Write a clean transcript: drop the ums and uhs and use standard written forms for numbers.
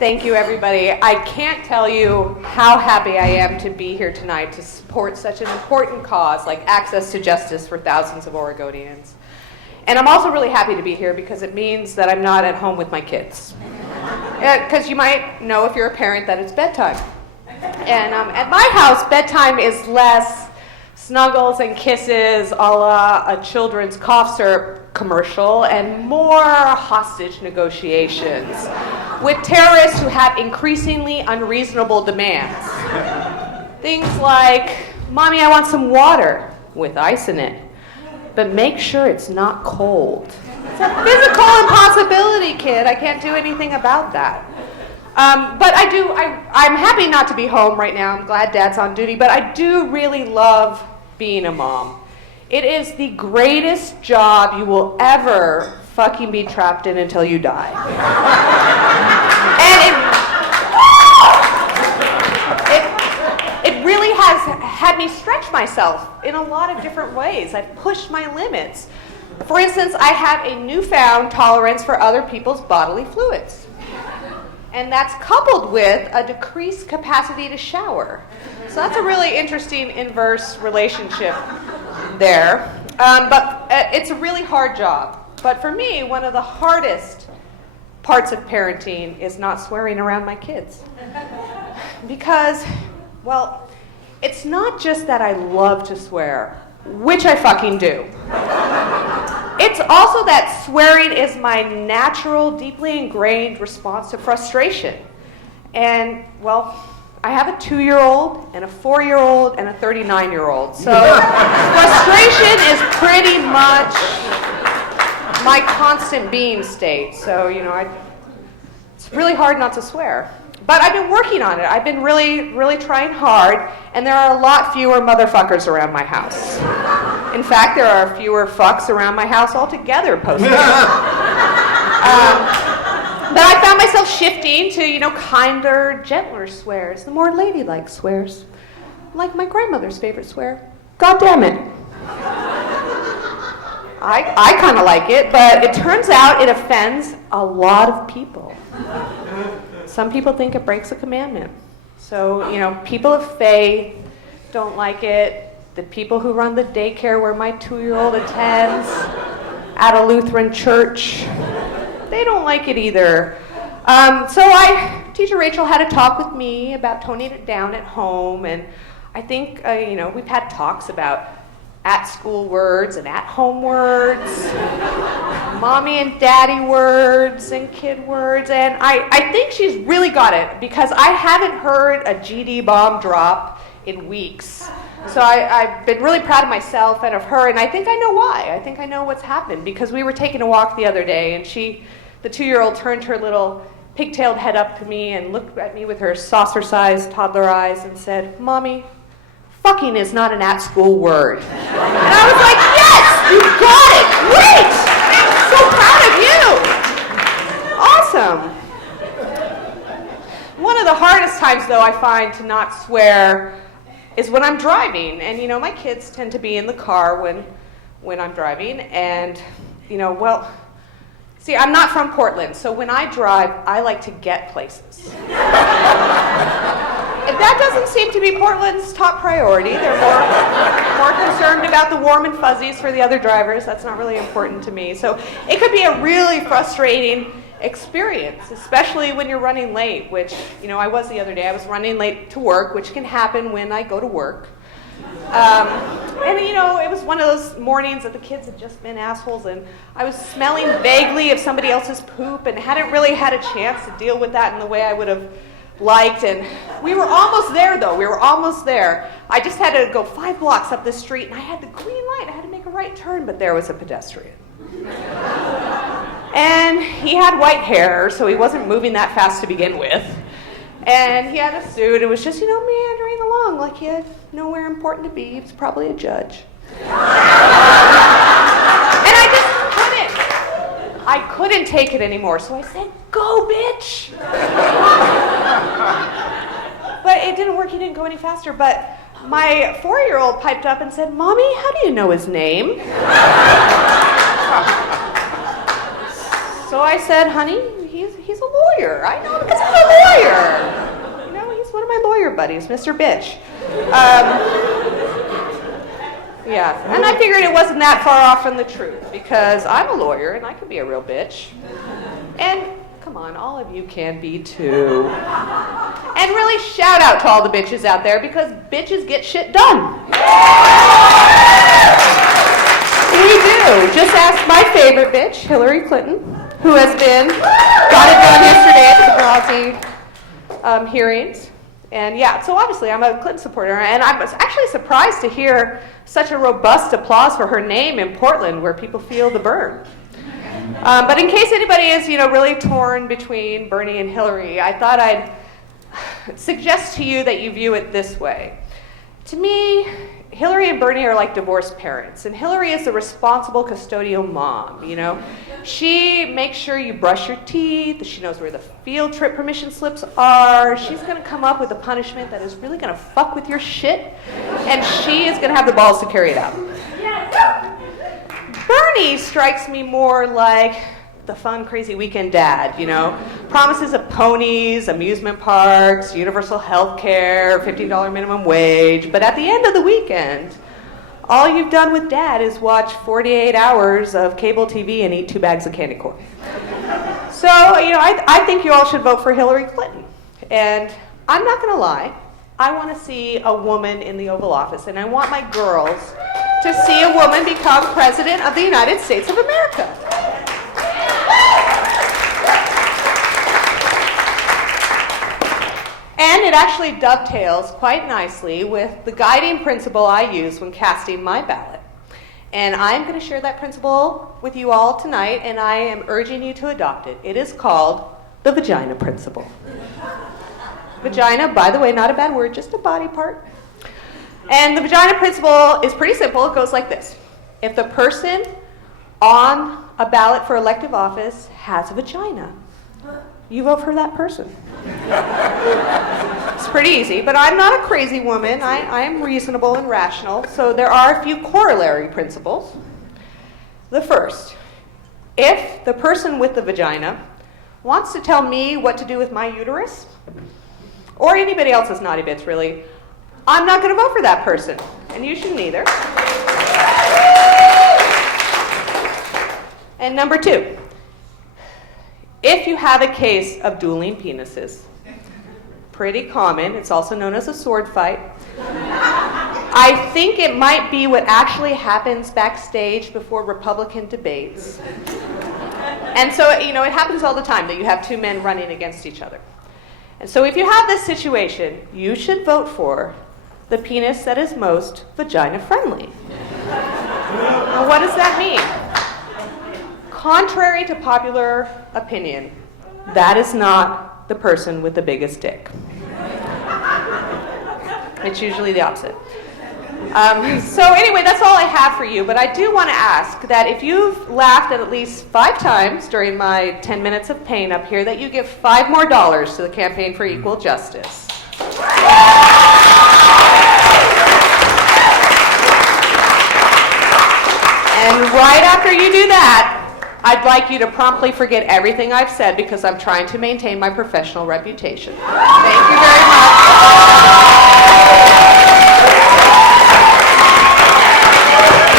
Thank you, everybody. I can't tell you how happy I am to be here tonight to support such an important cause like access to justice for thousands of Oregonians. And I'm also really happy to be here because it means that I'm not at home with my kids. Because you might know if you're a parent that it's bedtime. And at my house, bedtime is less snuggles and kisses a la a children's cough syrup commercial and more hostage negotiations with terrorists who have increasingly unreasonable demands. Things like, Mommy, I want some water with ice in it, but make sure it's not cold. It's a physical impossibility, kid. I can't do anything about that. But I'm happy not to be home right now. I'm glad Dad's on duty, but I do really love being a mom. It is the greatest job you will ever fucking be trapped in until you die. And it really has had me stretch myself in a lot of different ways. I've pushed my limits. For instance, I have a newfound tolerance for other people's bodily fluids. And that's coupled with a decreased capacity to shower. So that's a really interesting inverse relationship there. But it's a really hard job. But for me, one of the hardest parts of parenting is not swearing around my kids. Because, well, it's not just that I love to swear, which I fucking do. It's also that swearing is my natural, deeply ingrained response to frustration. And, well, I have a 2-year-old and a 4-year-old and a 39-year-old. So frustration is pretty much my constant being state. So, it's really hard not to swear. But I've been working on it. I've been really, really trying hard, and there are a lot fewer motherfuckers around my house. In fact, there are fewer fucks around my house altogether post. But I found myself shifting to, kinder, gentler swears, the more ladylike swears. Like my grandmother's favorite swear, God damn it. I kind of like it, but it turns out it offends a lot of people. Some people think it breaks a commandment. So, people of faith don't like it. The people who run the daycare where my 2-year-old attends at a Lutheran church, they don't like it either. So Teacher Rachel had a talk with me about toning it down at home, and I think, we've had talks about at-school words and at-home words, mommy and daddy words and kid words, and I think she's really got it because I haven't heard a GD bomb drop in weeks. So I've been really proud of myself and of her, and I think I know why. I think I know what's happened because we were taking a walk the other day, and the 2-year-old turned her little pigtailed head up to me and looked at me with her saucer-sized toddler eyes and said, Mommy, fucking is not an at-school word. And I was like, yes, you got it, great! So proud of you. Awesome. One of the hardest times, though, I find to not swear is when I'm driving. And, my kids tend to be in the car when I'm driving. And, see, I'm not from Portland, so when I drive, I like to get places. That doesn't seem to be Portland's top priority. They're more concerned about the warm and fuzzies for the other drivers. That's not really important to me. So it could be a really frustrating experience, especially when you're running late, which, I was the other day. I was running late to work, which can happen when I go to work. And, it was one of those mornings that the kids had just been assholes, and I was smelling vaguely of somebody else's poop and hadn't really had a chance to deal with that in the way I would have liked. And we were almost there, though. We were almost there. I just had to go 5 blocks up the street, and I had the green light. I had to make a right turn, but there was a pedestrian. And he had white hair, so he wasn't moving that fast to begin with. And he had a suit. It was just, meandering along like he had nowhere important to be. He was probably a judge. And I couldn't take it anymore. So I said, go, bitch. But it didn't work. He didn't go any faster. But my 4-year-old piped up and said, Mommy, how do you know his name? So I said, honey, he's a lawyer. I know because I'm a everybody is Mr. Bitch. Yeah, and I figured it wasn't that far off from the truth because I'm a lawyer and I can be a real bitch. And come on, all of you can be too. And really shout out to all the bitches out there because bitches get shit done. We do. Just ask my favorite bitch, Hillary Clinton, who has got it done yesterday at the Benghazi hearings. And yeah, so obviously I'm a Clinton supporter, and I was actually surprised to hear such a robust applause for her name in Portland, where people feel the burn. But in case anybody is, really torn between Bernie and Hillary, I thought I'd suggest to you that you view it this way. To me, Hillary and Bernie are like divorced parents, and Hillary is the responsible custodial mom, She makes sure you brush your teeth, she knows where the field trip permission slips are, she's gonna come up with a punishment that is really gonna fuck with your shit, and she is gonna have the balls to carry it out. Bernie strikes me more like the fun, crazy weekend dad, Promises of ponies, amusement parks, universal health care, $15 minimum wage. But at the end of the weekend, all you've done with dad is watch 48 hours of cable TV and eat 2 bags of candy corn. So, I think you all should vote for Hillary Clinton. And I'm not going to lie. I want to see a woman in the Oval Office, and I want my girls to see a woman become president of the United States of America. And it actually dovetails quite nicely with the guiding principle I use when casting my ballot. And I'm going to share that principle with you all tonight, and I am urging you to adopt it. It is called the vagina principle. Vagina, by the way, not a bad word, just a body part. And the vagina principle is pretty simple. It goes like this. If the person on a ballot for elective office has a vagina, you vote for that person. It's pretty easy, but I'm not a crazy woman. I am reasonable and rational, so there are a few corollary principles. The first, if the person with the vagina wants to tell me what to do with my uterus, or anybody else's naughty bits, really, I'm not going to vote for that person, and you shouldn't either. And number 2, if you have a case of dueling penises, pretty common, it's also known as a sword fight. I think it might be what actually happens backstage before Republican debates. And so, it happens all the time that you have 2 men running against each other. And so if you have this situation, you should vote for the penis that is most vagina-friendly. Now, what does that mean? Contrary to popular opinion, that is not the person with the biggest dick. It's usually the opposite. So anyway, that's all I have for you, but I do want to ask that if you've laughed at least 5 times during my 10 minutes of pain up here, that you give $5 more to the Campaign for Equal Justice. And right after you do that, I'd like you to promptly forget everything I've said because I'm trying to maintain my professional reputation. Thank you very much.